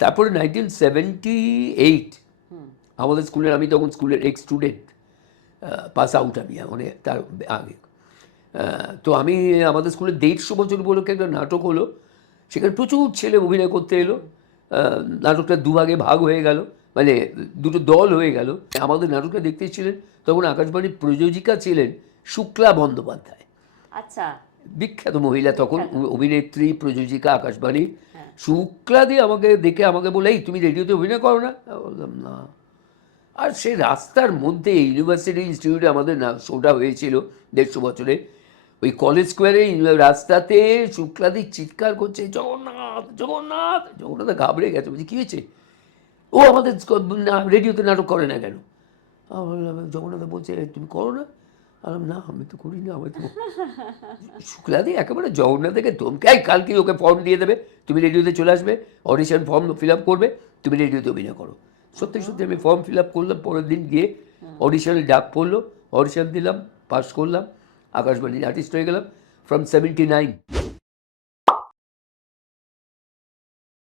তারপরে nineteen seventy eight আমাদের স্কুলের আমি তখন স্কুলের এক স্টুডেন্ট পাস আউট আমি মানে তার আগে। তো আমি আমাদের স্কুলের দেড়শো বছর উপলক্ষে একটা নাটক হলো সেখানে প্রচুর ছেলে অভিনয় করতে এলো। নাটকটা দুভাগে ভাগ হয়ে গেল মানে দুটো দল হয়ে গেল। আমাদের নাটকটা দেখতে ছিলেন তখন আকাশবাণীর প্রযোজিকা ছিলেন শুক্লা বন্দ্যোপাধ্যায়। আচ্ছা। বিখ্যাত মহিলা তখন অভিনেত্রী প্রযোজিকা আকাশবাণী। হ্যাঁ। শুক্লা দিয়ে আমাকে দেখে আমাকে বলে এই তুমি রেডিওতে অভিনয় করো না? বললাম না। আর সে রাস্তার মধ্যে ইউনিভার্সিটি ইনস্টিটিউটে আমাদের না শোটা হয়েছিল দেড়শো বছরে। ওই কলেজ স্কোয়ারে রাস্তাতে শুক্লাদি চিৎকার করছে জগন্নাথ জগন্নাথ! জগন্নাথ ঘাবড়ে গেছে বলছি কী হয়েছে? ও আমাদের রেডিওতে নাটক করে না কেন? বললাম জগন্নাথ বলছে তুমি করো না? আমি না, আমি তো করি না আমি তো শুক্লাদি একেবারে জগন্নাথ থেকে ধমকে এই, কালকে ওকে ফর্ম দিয়ে দেবে। তুমি রেডিওতে চলে আসবে অডিশন ফর্ম ফিল আপ করবে, তুমি রেডিওতে অভিনয় করো। সত্যি সত্যি, আমি ফর্ম ফিল আপ করলাম, পরের দিন গিয়ে অডিশনে ডাক পড়ল অডিশন দিলাম পাস করলাম, আকাশবাণীর আর্টিস্ট হয়ে গেলাম ফ্রম সেভেন্টি নাইন